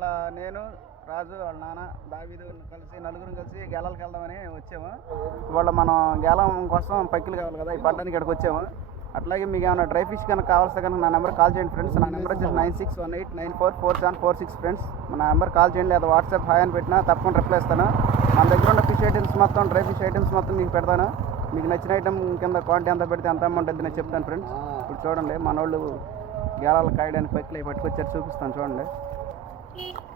ఇవాళ నేను రాజు వాళ్ళ నాన్న దావీదు కలిసి నలుగురు కలిసి గేలాలకు వెళ్దామని వచ్చాము. ఇవాళ మనం గేలం కోసం పక్కిలు కావాలి కదా ఈ పడ్డానికి ఇక్కడికి వచ్చాము. అట్లాగే మీకు ఏమైనా డ్రై ఫిష్ కనుక కావాల్సి కనుక నా నెంబర్ కాల్ చేయండి ఫ్రెండ్స్. నా నెంబర్ వచ్చేసి nine six one eight nine four four seven four six friends. నా నెంబర్ కాల్ చేయండి లేదా వాట్సాప్ హాయ్ అని పెట్టినా తప్పకుండా రిప్లై ఇస్తాను. మన దగ్గర ఉన్న ఫిష్ ఐటమ్స్ మొత్తం డ్రై ఫిష్ ఐటమ్స్ మొత్తం మీకు పెడతాను. మీకు నచ్చిన ఐటమ్ కింద క్వాంటిటీ ఎంత పెడితే ఎంత అమౌంట్ అయితే నేను చెప్తాను ఫ్రెండ్స్. ఇప్పుడు చూడండి మన వాళ్ళు గేలాలు కాయడానికి పైకి అవి పట్టుకొచ్చారు చూపిస్తాను చూడండి. Beep.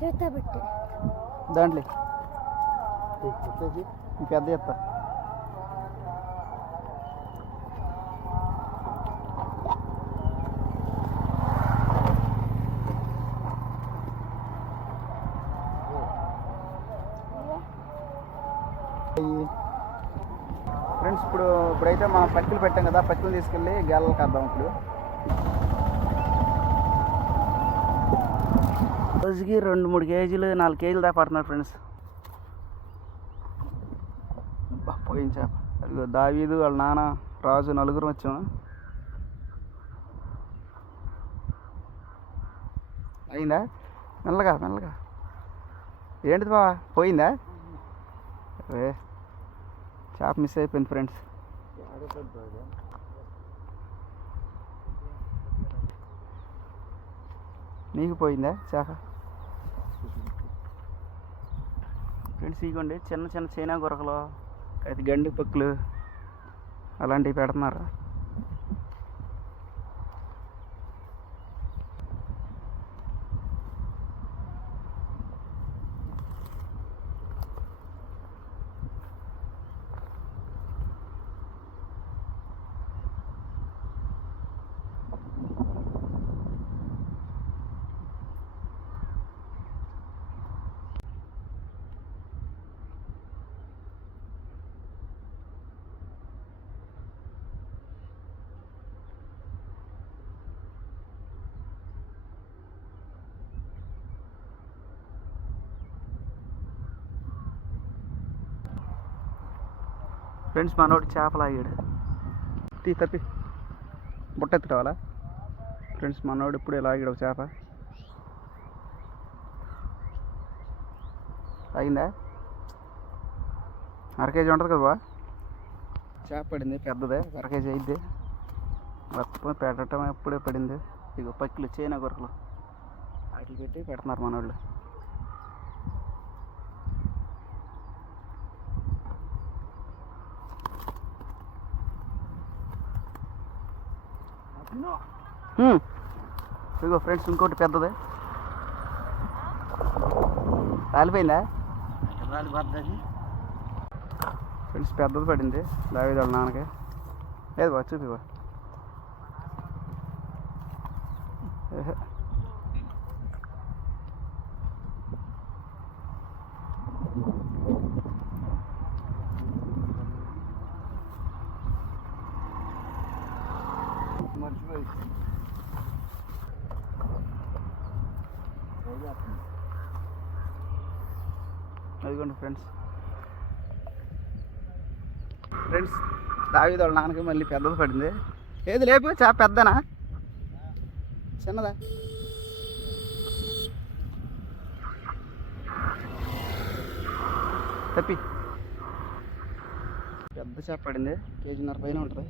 చేత పెట్టి. దాంట్లో. పెద్ద చెప్తా ఫ్రెండ్స్ ఇప్పుడు ఇప్పుడైతే మనం పక్కలు పెట్టాం కదా పక్కలు తీసుకెళ్ళి గేలలు అర్థం ఇప్పుడు. రోజుకి రెండు మూడు కేజీలు నాలుగు కేజీలు దాకా పడుతున్నారు ఫ్రెండ్స్. అబ్బా, పోయిన చేప. అదిగో దావీదు వాళ్ళ నాన్న రాజు నలుగురు వచ్చాము అయిందా? మెల్లగా మెల్లగా. ఏంటిది బావా? పోయిందా? ఏ చేప మిస్ అయిపోయింది ఫ్రెండ్స్. నీకు పోయిందా చేప? ఫ్రెండ్స్ ఇగోండి చిన్న చిన్న చైనా గొరకలు అయితే గండి పక్కులు అలాంటివి పెడుతున్నారు? ఫ్రెండ్స్ మనోడు చేపలు ఆగాడు తీ తప్పి. బుట్ట ఎత్తుకోవాలా ఫ్రెండ్స్ మనోడు ఇప్పుడు ఇలా ఆగాడు ఒక చేప? అయిందా అరకేజీ ఉంటుంది కదా బా. చేప పడింది పెద్దదే. అరకేజీ అయింది మొత్తం పెట్టడం ఎప్పుడే పడింది. ఇక పక్కిలు చైనా కొరకలు. వాటికి పెట్టి పెడుతున్నారు మనోళ్ళు. ఇదిగో ఫ్రెండ్స్ ఇంకోటి పెద్దది. పడ్డది ఫ్రెండ్స్ పెద్దది పడింది. దావేది వాళ్ళ నాన్నకి. లేదు బా చూపి అదిగోండి ఫ్రెండ్స్. ఫ్రెండ్స్ దావేది వాళ్ళ నాన్నకి మళ్ళీ పెద్దది పడింది. ఏది లేపు చా పెద్దనా? చిన్నదా? తప్పి. పెద్ద చేప పడింది కేజీన్నర పైన ఉంటుంది.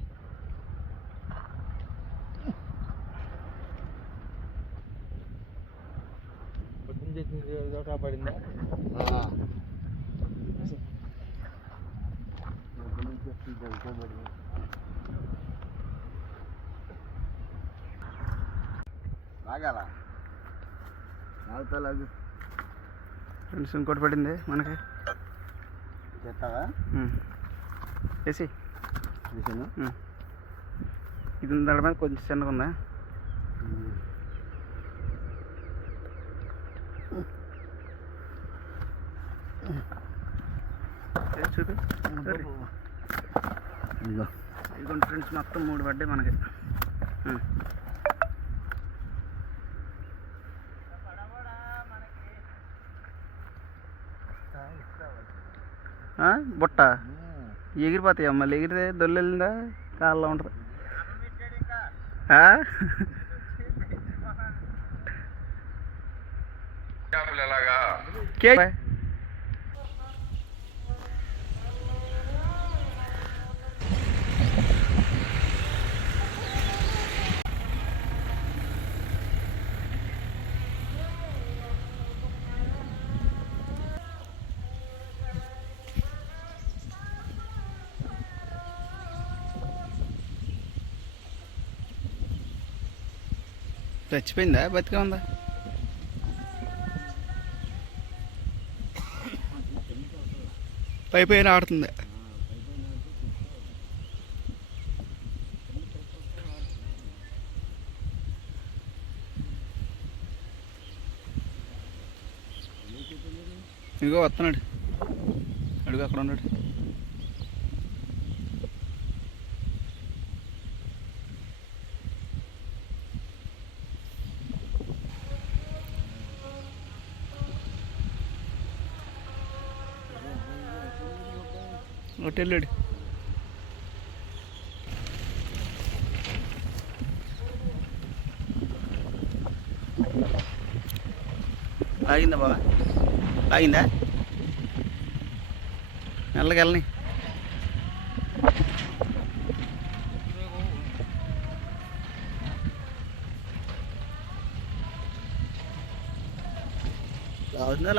పొద్దున్న పడిందా? లాగాల లాగుతా ఫ్రెండ్స్ ఇంకోటి పడింది మనకి. చెప్తావా. వేసి. ఇది దాని మీద కొంచెం చిన్నగా ఉందా? సరే. ఇదిగో. ఇదిగోండి ఫ్రెండ్స్ మొత్తం మూడు పడ్డాయి మనకి. బుట్ట? ఎగిరిపోతాయా మళ్ళీ ఎగిరితే దొల్లు వెళ్ళిందా కాళ్ళలో ఉంటుంది. ఆ? చచ్చిపోయిందా? బతికే ఉందా? పై పైన ఆడుతుంది. ఇంకో వస్తున్నాడు. అడుగు అక్కడ ఉన్నాడు. వెళ్ళాడు. లాగిందా బాబా లాగిందా మెల్లగెళ్ళని వెళ్ళని. లాగుతుందా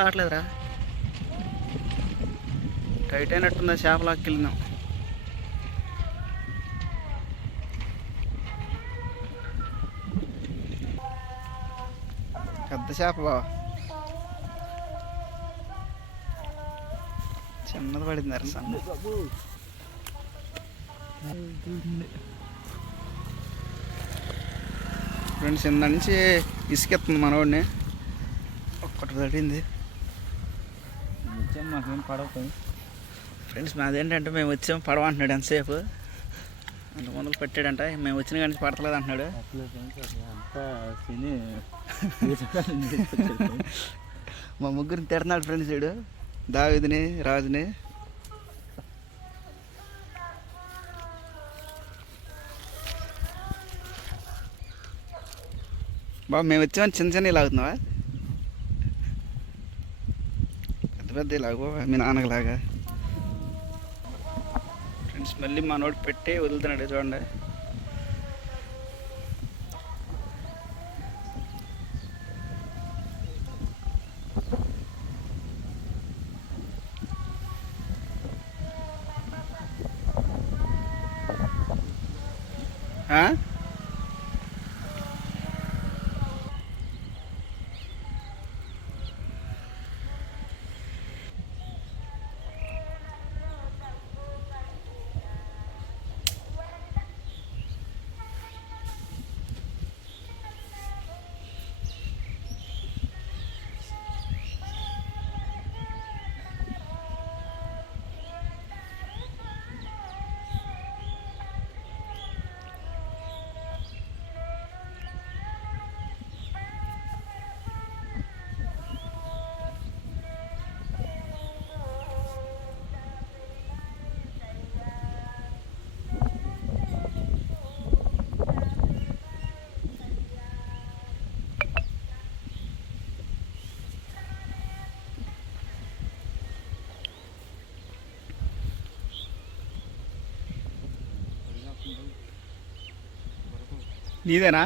టైట్ అయినట్టుందా చేప లాక్కెళ్ళినాం పెద్ద చేప బావ. చిన్నది పడింది అరసన్న ఫ్రెండ్స్ ఇంద నుంచి ఇసుకెత్తుంది మనవాడిని ఒక్కటి పడింది మాకేం పడవుతాయి ఫ్రెండ్స్ మాదేంటంటే మేము వచ్చాం పడవ అంటున్నాడు ఎంతసేపు? అంత ముందులు పెట్టాడంట. మేము వచ్చిన కానీ పడతలేదు అంటున్నాడు. మా ముగ్గురిని తిడుతున్నాడు ఫ్రెండ్స్ వీడు. దావిదిని రాజుని. బాబు మేము వచ్చామని చిన్న చిన్న లాగుతున్నావా? పెద్ద పెద్ద లాగు మీ నాన్నకి లాగా. మళ్ళీ మనోడు పెట్టి వదులుతున్నాడు చూడండి. నీదేనా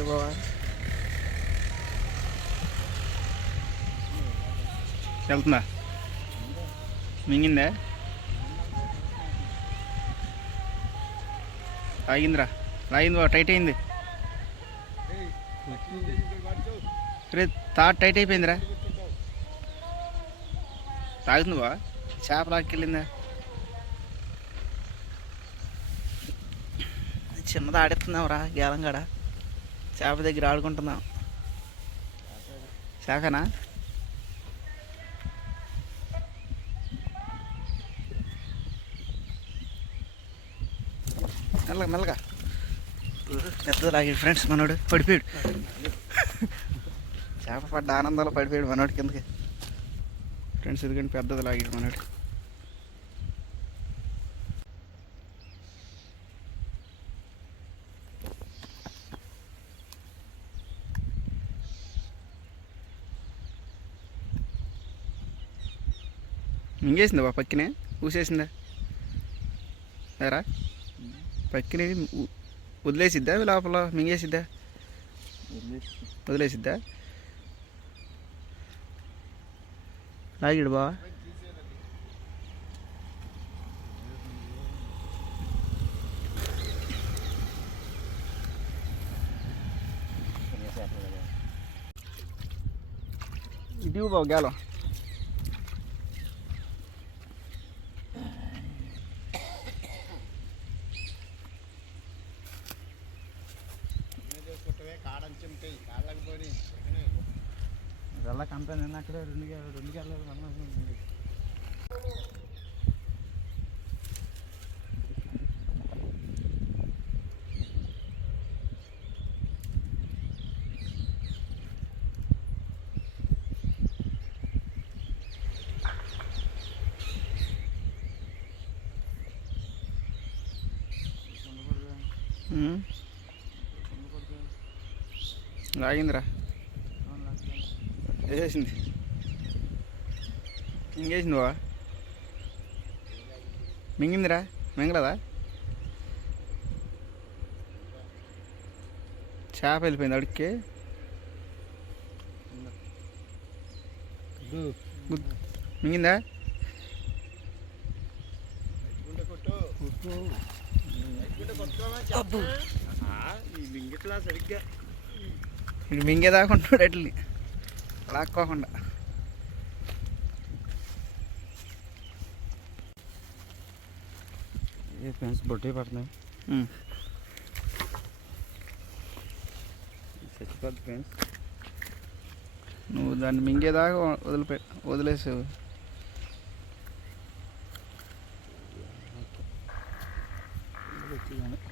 వద్దే బావా వెళ్తుందా మింగిందా ఆగిందిరా లాగింది బావ టైట్ అయింది రే తాడు టైట్ అయిపోయిందిరా తాగుతుంది బా చేప లాక్కెళ్ళిందా చిన్నది ఆడెత్తున్నావురా గేలం కాడ. చేప దగ్గర ఆడుకుంటున్నాం. శాఖనా? మెల్లగా మెల్లగా. పెద్దది లాగాడు ఫ్రెండ్స్ మనోడు? పడిపోయాడు. చేప పడ్డ ఆనందంలో పడిపోయాడు మనోడు కిందకి. ఫ్రెండ్స్ ఎందుకంటే పెద్దది లాగాడు మనోడు. మింగేసిందా బా పక్కనే? ఊసేసిందా? ఎరా? పక్కనే వదిలేసిద్దా లోపల? మింగేసిద్దా? వదిలేసిద్దా? లాగిడు బావా. ఇది బావ గేలం వెళ్ళ కంపెనీ అక్కడ రెండు రెండు గెలలు అన్నా ఉమ్. లాగిందిరా. వేసేసింది. మింగేసింది బావా మింగిందిరా? మింగలదా? చేప వెళ్ళిపోయింది అడుక్కి. మింగిందా? మింగిట్లా సరిగ్గా. ఇటు మింగేదాకా ఉంటాడు అట్లని లాక్కోకుండా ఏ ఫ్రెండ్స్ బొట్టే పడుతున్నాయి. చచ్చిపోద్ది ఫ్రెండ్స్. నువ్వు దాన్ని మింగేదాకా వదిలిపె వదిలేసావు. ఇంకా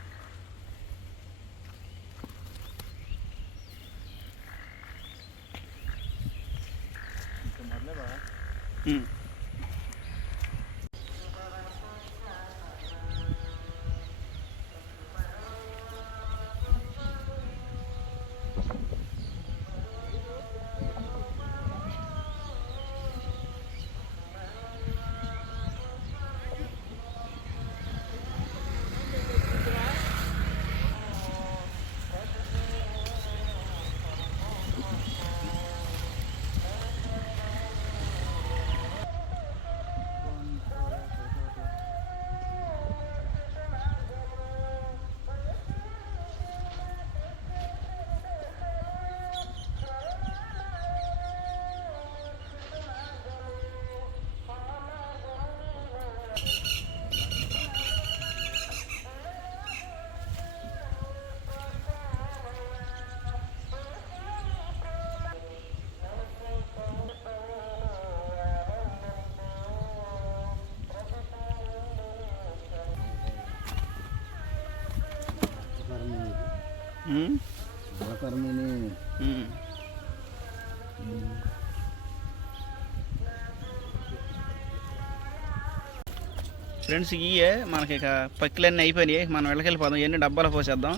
ఫ్రెండ్స్ ఇయే మనకి ఇక పక్కిలన్నీ అయిపోయినాయి. మనం వెళ్ళకెళ్ళిపోదాం. ఇవన్నీ డబ్బాలో పోసేద్దాం.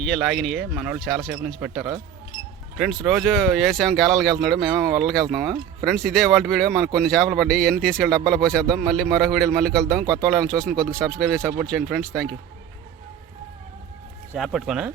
ఇయే లాగినాయి మన వాళ్ళు చాలాసేపు నుంచి పెట్టారు. ఫ్రెండ్స్ రోజు వేసాం గేలాలకు వెళ్తున్నాడు మేము వాళ్ళకి వెళ్తున్నాము? ఫ్రెండ్స్ ఇదే వాళ్ళ వీడియో. మనకు కొన్ని చేపలు పడ్డాయి. ఎన్ని తీసుకెళ్ళి డబ్బాలో పోసేద్దాం. మళ్ళీ మరో వీడియోలు మళ్ళీ కలుద్దాం. కొత్త వాళ్ళని చూసిన కొద్దిగా సబ్స్క్రైబ్ చేసి సపోర్ట్ చేయండి. ఫ్రెండ్స్ థ్యాంక్ యూ చేప పట్టుకోనా?